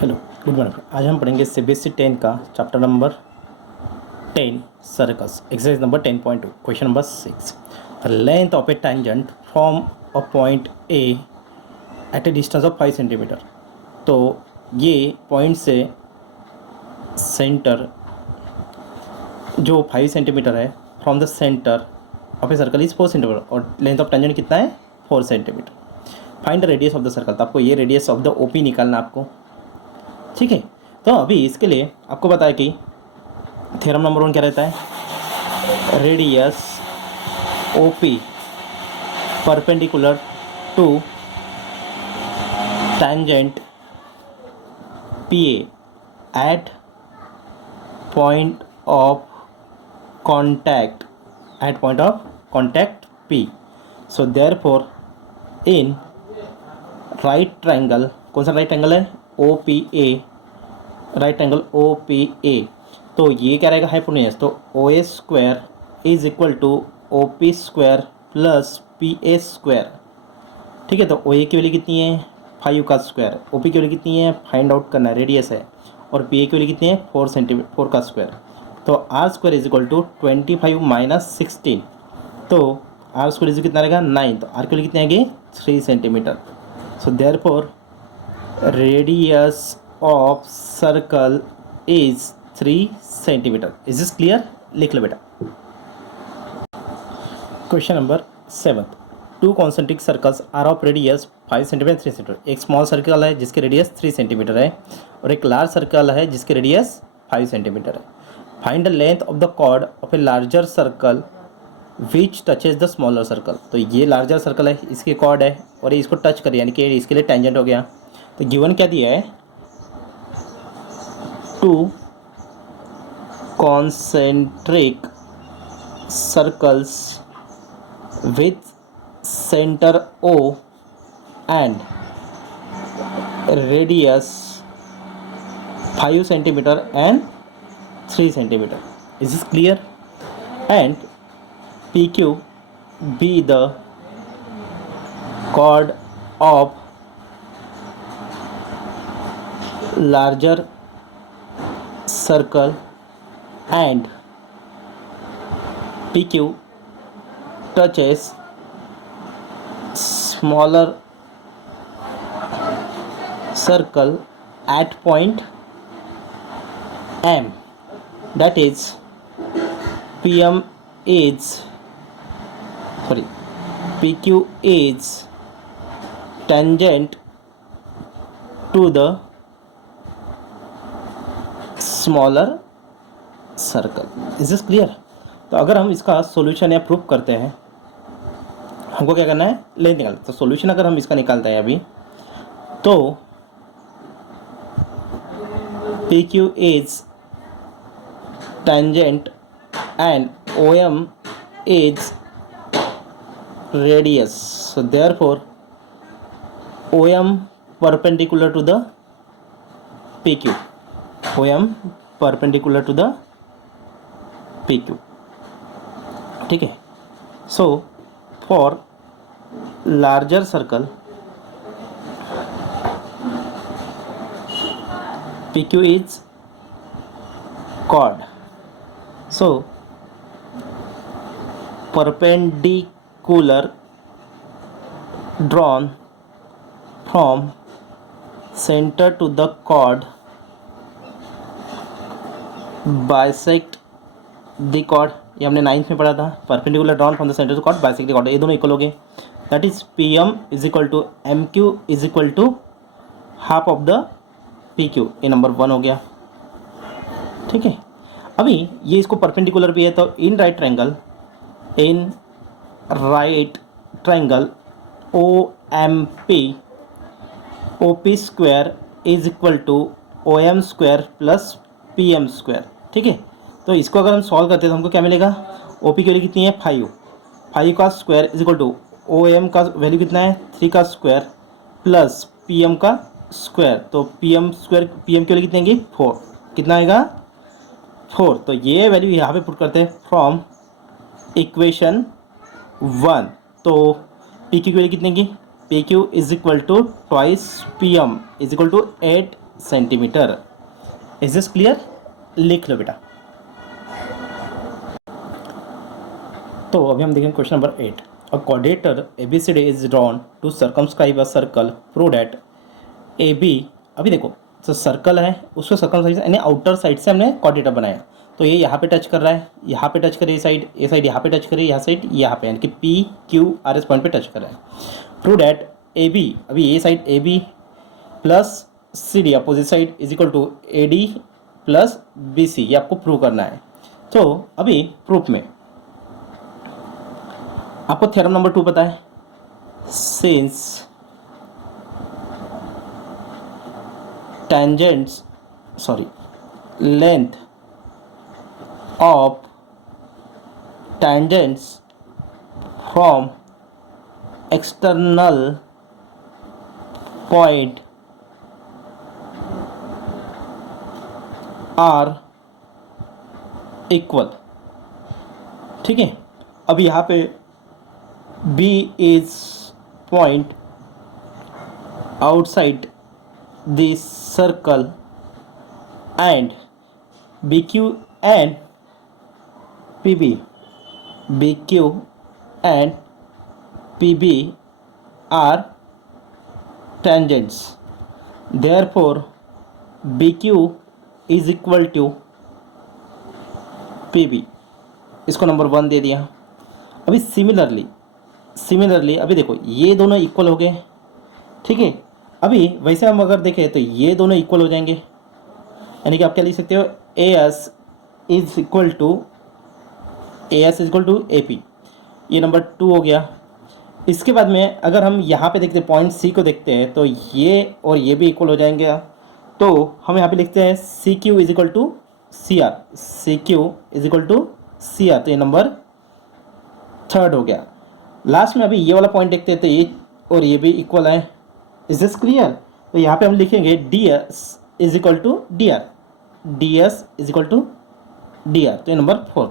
Hello, good morning. आज हम पढ़ेंगे सीबीएसई 10 का chapter number 10 circles exercise number 10.2 question number 6। The length of a tangent from a point A at a distance of 5 centimetre. तो ये point से centre जो 5 centimetre है from the centre of a circle is 4 centimetre और length of tangent कितना है 4 centimetre. Find the radius of the circle. तो आपको ये रेडियस ऑफ द ओपी निकालना आपको, ठीक है। तो अभी इसके लिए आपको बताया कि थ्योरम नंबर 1 क्या रहता है, radius OP perpendicular to tangent PA at point of contact P. So therefore in right triangle, कौन सा राइट ट्रायंगल है, OPA, राइट ट्रायंगल OPA। तो ये क्या रहेगा हाइपोटेन्यूज, तो OA square is equal to OP square plus PA square, ठीक है। तो OA की वैल्यू कितनी है 5 का स्क्वायर, OP की वैल्यू कितनी है फाइंड आउट करना, रेडियस है, और PA की वैल्यू कितनी है 4 का स्क्वायर। तो R square is equal to 25 minus 16, तो आर स्क्वायर इज कितना रहेगा 9, तो आर की वैल्यू कितनी आएगी 3 centimetre. So therefore radius of circle is 3 centimetre. Is this clear? लिख लो बेटा। Question number 7। Two concentric circles are of radius 5 centimetre 3 centimetre. एक स्मॉल सर्कल है जिसकी रेडियस 3 सेंटीमीटर है और एक लार्ज सर्कल है जिसकी रेडियस 5 सेंटीमीटर है। Find the length of the chord of a larger circle which touches the smaller circle. तो ये लार्जर सर्कल है, इसकी कॉर्ड है और ये इसको टच करिए, यानी कि इसके लिए टेंजेंट हो गया। तो गिवन क्या दिया है, to concentric circles with centre O and radius 5 centimetre and 3 centimetre. Is this clear? And PQ be the chord of larger circle and PQ touches smaller circle at point M, that is PM is PQ is tangent to the smaller circle. Is this clear? तो अगर हम इसका solution या proof करते हैं, हमको क्या करना है, लेंथ निकालना। तो सॉल्यूशन अगर हम इसका निकालते हैं अभी, तो PQ is tangent and OM is radius, so therefore OM perpendicular to the PQ, OM perpendicular to the PQ, ठीक है। so for larger circle PQ is chord, so perpendicular drawn from center to the chord bisect the chord। ये हमने 9th में पढ़ा था, perpendicular drawn from the centre to chord bisect the chord, ये दोनों equal हो गए। That is PM is equal to MQ is equal to half of the PQ। ये नंबर 1 हो गया, ठीक है। अभी ये इसको परपेंडिकुलर भी है, तो in right triangle OMP OP square is equal to OM square plus PM square, ठीक है। तो इसको अगर हम सॉल्व करते हैं तो हमको क्या मिलेगा, OP की वैल्यू कितनी है 5 का square is equal to OM का वैल्यू कितना है 3 का स्क्वायर प्लस PM का स्क्वायर। तो PM की वैल्यू कितनी आएगी 4, कितना आएगा 4। तो ये वैल्यू यहाँ पे पुट करते हैं फ्रॉम इक्वेशन 1। तो PQ की वैल्यू कितनी की, PQ is equal to twice PM is equal to 8 centimetre. Is this clear? लिख लो बेटा। तो अभी हम देखेंगे question number 8। A quadrilateral ABCD is drawn to circumscribe a circle, prove that AB। अभी देखो, तो सर्कल है, उसको सर्कमस्क्राइब यानी आउटर साइड से हमने क्वाड्रेटर बनाया। तो ये यहाँ पे टच कर रहा है, यहाँ पे टच करे ये साइड यहाँ पे टच करे, यहाँ साइड यहाँ पे, यानी कि PQRS पॉइंट पे टच कर रहा है। प्रूव दैट AB, अभी ये side AB plus CD opposite side is equal to AD plus BC, ये आपको प्रूव करना है। तो अभी प्रूफ में आपको थ्योरम नंबर 2 पता है, since tangents length of tangents from external point are equal. ठीक है, अब यहाँ पे B is point outside this circle and BQ and PB and PB are tangents. Therefore, BQ is equal to PB। इसको number 1 दे दिया। अभी similarly अभी देखो ये दोनों इक्वल हो गए। ठीक है, अभी वैसे हम अगर देखें तो ये दोनों इक्वल हो जाएंगे, यानी कि आप क्या लिख सकते हो, AS is equal to AP। ये नंबर 2 हो गया। इसके बाद में अगर हम यहाँ पे देखते हैं पॉइंट C को देखते हैं तो ये और ये भी इक्वल हो जाएंगे। तो हम यहाँ पे लिखते हैं CQ is equal to CR, CQ is equal to CR। तो ये नंबर 3 हो गया। लास्ट में अभी ये वाला पॉइंट देखते हैं तो ये और ये भी इक्वल है। Is this clear? तो यहाँ पे हम लिखेंगे DS is equal to DR, DS is equal to DR। तो ये नंबर 4।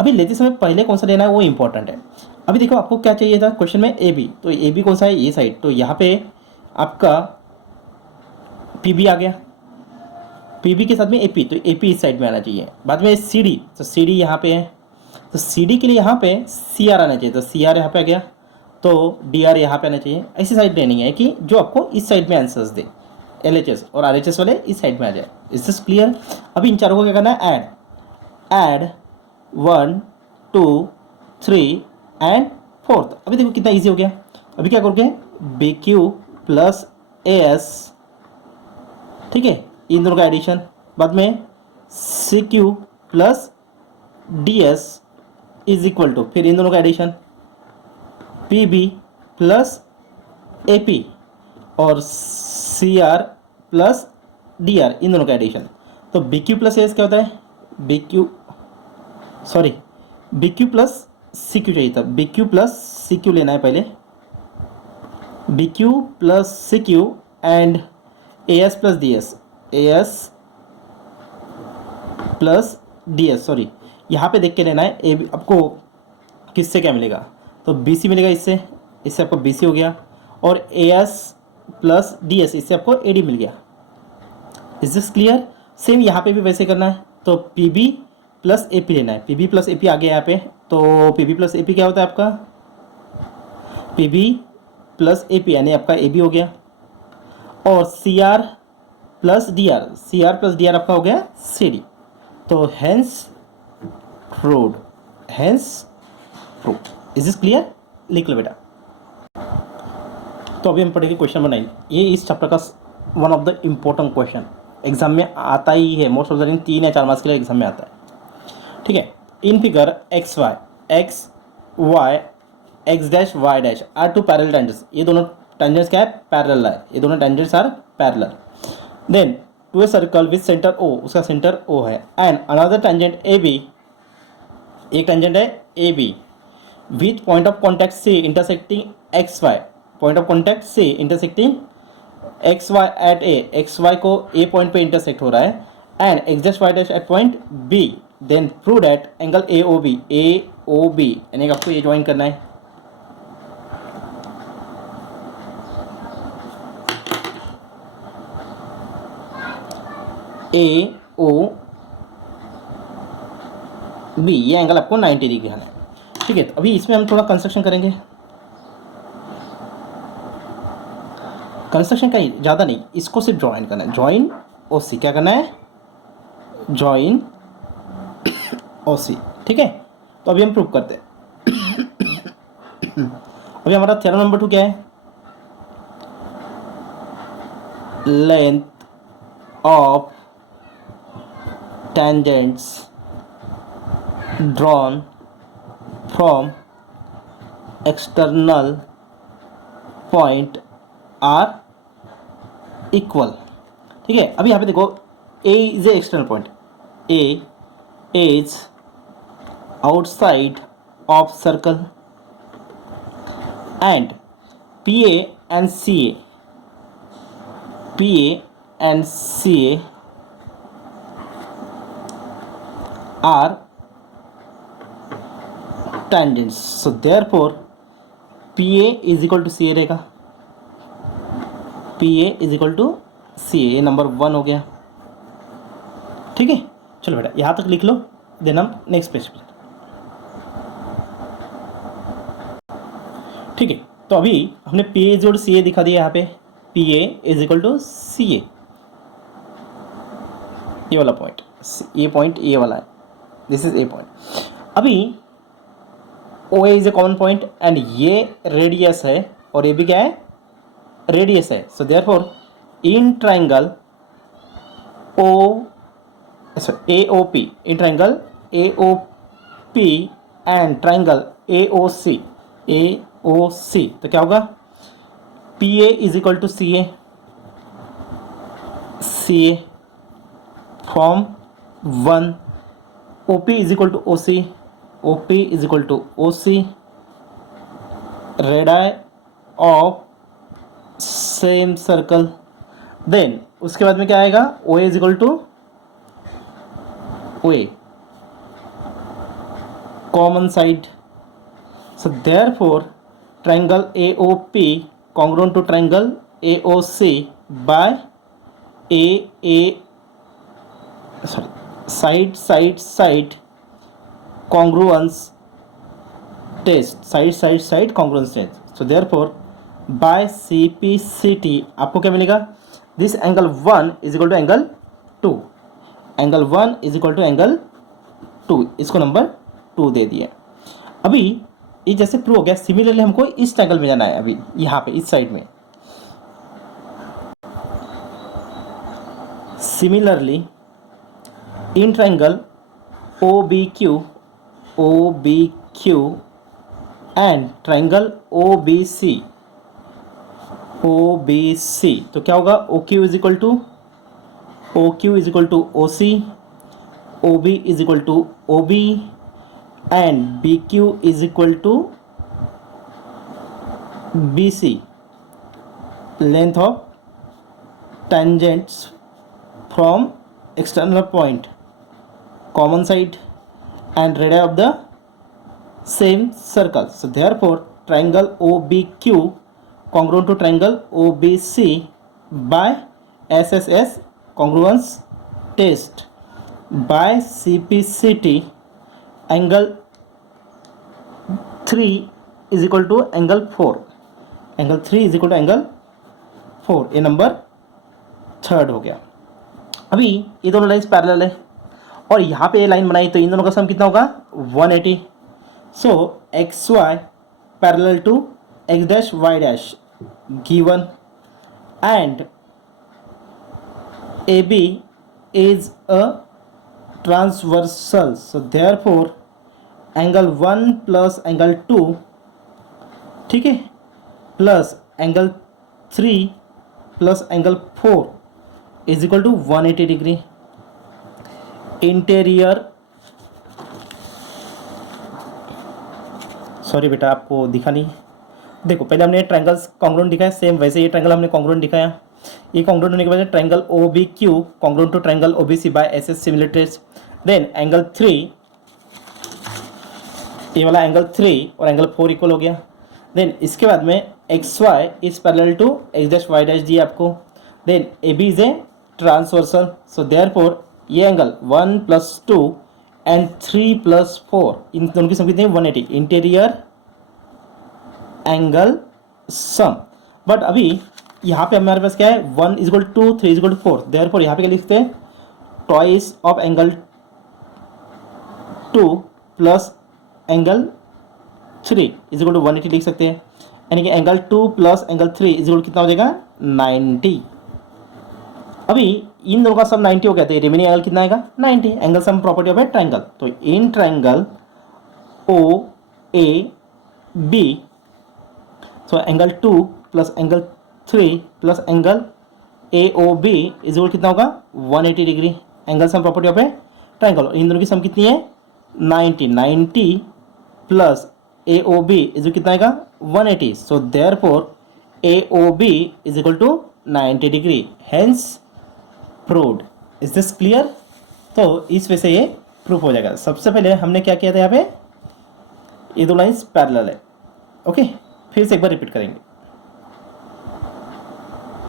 अभी लेते समय पहले कौन सा लेना है वो इंपॉर्टेंट है। अभी देखो आपको क्या चाहिए था क्वेश्चन में AB, तो AB कौन सा है, ये साइड। तो यहाँ पे आपका PB आ गया, PB के साथ में AP, तो AP इस साइड में आना चाहिए। बाद में CD, तो CD यहाँ पे है, तो CD के लिए यहाँ पे CR आना चाहिए, तो CR यहाँ पे आ गया, तो DR यहाँ पे आना चाहिए। ऐसी साइड लेनी है कि जो आपको इस साइड में आंसर्स दे, LHS और RHS वाले इस साइड में आ जाए। Is this clear? अभी इन चारों को क्या करना है, ऐड 1 2 3 एंड 4। अभी देखो कितना ईजी हो गया। अभी क्या करोगे, BQ प्लस AS, ठीक है, इन दोनों का एडिशन। बाद में CQ plus DS is equal to, फिर इन दोनों का एडिशन, PB प्लस AP और CR प्लस DR, इन दोनों का एडिशन। तो BQ प्लस AS क्या होता है, BQ प्लस CQ चाहिए था, BQ प्लस CQ लेना है पहले, BQ plus CQ and AS plus DS, AS plus DS, sorry यहाँ पे देख के लेना है। AB आपको किससे क्या मिलेगा, तो BC मिलेगा, इससे आपको BC हो गया, और AS प्लस DS इससे आपको AD मिल गया। Is this clear? सेम यहाँ पे भी वैसे करना है, तो PB प्लस AP लेना है, PB प्लस AP आ गया यहाँ पे, तो PB प्लस AP क्या होता है आपका, PB प्लस AP यानी आपका AB हो गया, और CR प्लस DR आपका हो गया CD। तो hence proved, is this clear? लिख लो बेटा। तो अभी हम पढ़ेंगे क्वेश्चन नंबर 9। ये इस चैप्टर का one of the important question exam में आता ही है, मोस्ट ऑफ द टाइम 3 या 4 मार्क्स के लिए एग्जाम में आता है। ठीक है, in figure X Y X dash Y dash are two parallel tangents. ये दोनों टेंजेंट्स क्या है, पैरेलल है, ये दोनों tangents are parallel. Then to a circle with centre O, उसका सेंटर O है, एंड अनदर टेंजेंट AB, एक टेंजेंट है AB with point of contact C intersecting XY, point of contact C intersecting XY at A, XY को A पॉइंट पे intersect हो रहा है, and x dash y dash at point B, then prove that angle AOB यानी आपको ये join करना है। ए ओ बी, ये एंगल आपको 90 डिग्री है। ठीक है, तो अभी इसमें हम थोड़ा कंस्ट्रक्शन करेंगे। कंस्ट्रक्शन का ज़्यादा नहीं, इसको सिर्फ ज्वाइन करना है। ज्वाइन ओ सी, क्या करना है? ज्वाइन ओ सी। ठीक है, तो अभी हम प्रूव करते हैं। अभी हमारा थ्योरम नंबर 2 क्या है? Length of tangents drawn from external point are equal। ठीक है, अभी यहाँ पे देखो, A is a external point, A is outside of circle and PA and CA are tangents, so therefore PA is equal to CA रहेगा। PA is equal to CA, ये number 1 हो गया। ठीक है, चलो बेटा यहाँ तक लिख लो, देन हम नेक्स्ट पेज पे। ठीक है, तो अभी हमने PA is equal to CA दिखा दिया यहाँ पे। PA is equal to CA, ये वाला पॉइंट, ये पॉइंट ये वाला है, दिस इज ए पॉइंट। अभी OA is a common point and ये रेडियस है और ये भी क्या है? रेडियस है। So therefore in triangle AOP, in triangle AOP and triangle AOC, तो क्या होगा? PA is equal to CA from 1, OP is equal to OP is equal to OC, radii of same circle। then उसके बाद में क्या आएगा? OA is equal to OA, common side। so therefore triangle AOP congruent to triangle AOC by side congruence test, side congruence test। so therefore by CPCT आपको क्या मिलेगा? this angle 1 is equal to angle 2, angle 1 is equal to angle 2, इसको number 2 दे दिया। अभी ये जैसे prove हो गया, सिमिलरली हमको इस ट्रायंगल में जाना है। अभी यहाँ पे इस साइड में similarly in triangle OBQ and triangle OBC, तो क्या होगा? OQ is equal to OC, OB is equal to OB and BQ is equal to BC, length of tangents from external point, common side and radii of the same circle। so therefore triangle OBQ congruent to triangle OBC by SSS congruence test by CPCT, angle 3 is equal to angle 4, angle 3 is equal to angle 4, ये number 3rd हो गया। अभी ये दोनों lines parallel है और यहाँ पे ये लाइन बनाई, तो इन दोनों का सम कितना होगा? 180। So XY parallel to X dash Y dash given and AB is a transversal. So therefore angle 1 plus angle 2, ठीक है, plus angle 3 plus angle 4 is equal to 180 degree. Interior, sorry बेटा आपको दिखा नहीं, देखो पहले हमने ट्रायंगल्स कॉन्ग्रुएंट दिखाया, सेम वैसे ये ट्रायंगल हमने कॉन्ग्रुएंट दिखाया। ये कॉन्ग्रुएंट होने के बाद triangle OBQ congruent to triangle OBC by SS similar test. Then angle 3, ये वाला एंगल 3 और एंगल 4 इक्वल हो गया। देन इसके बाद में XY is parallel to X dash Y dash दिया आपको। Then AB is a transversal, so therefore ये एंगल 1 + 2 एंड 3 + 4, इन दोनों की सम कितनी है 180, इंटीरियर एंगल सम। बट अभी यहाँ पे हमारे पास क्या है 1 = 2, 3 = 4, देयरफॉर यहाँ पे क्या लिखते हैं twice of angle 2 plus angle 3 = 180 लिख सकते हैं, यानी कि एंगल 2 प्लस एंगल 3 = कितना हो जाएगा 90। अभी इन दोनों का सम 90 हो गया तो रिमेनिंग एंगल कितना आएगा 90। Angle sum property of a triangle, तो in triangle O A B, so angle 2 plus angle 3 plus angle A O B = कितना होगा 180 degree. Angle sum property of a triangle, इन दोनों की सम कितनी है 90, 90 प्लस ए ओ बी कितना आएगा 180, so therefore A O B = 90 degree, hence proved. Is this clear? तो इस वजह से ये प्रूफ हो जाएगा। सबसे पहले हमने क्या किया था, यहाँ पे ये दो लाइंस पैरेलल है। ओके, फिर से एक बार रिपीट करेंगे।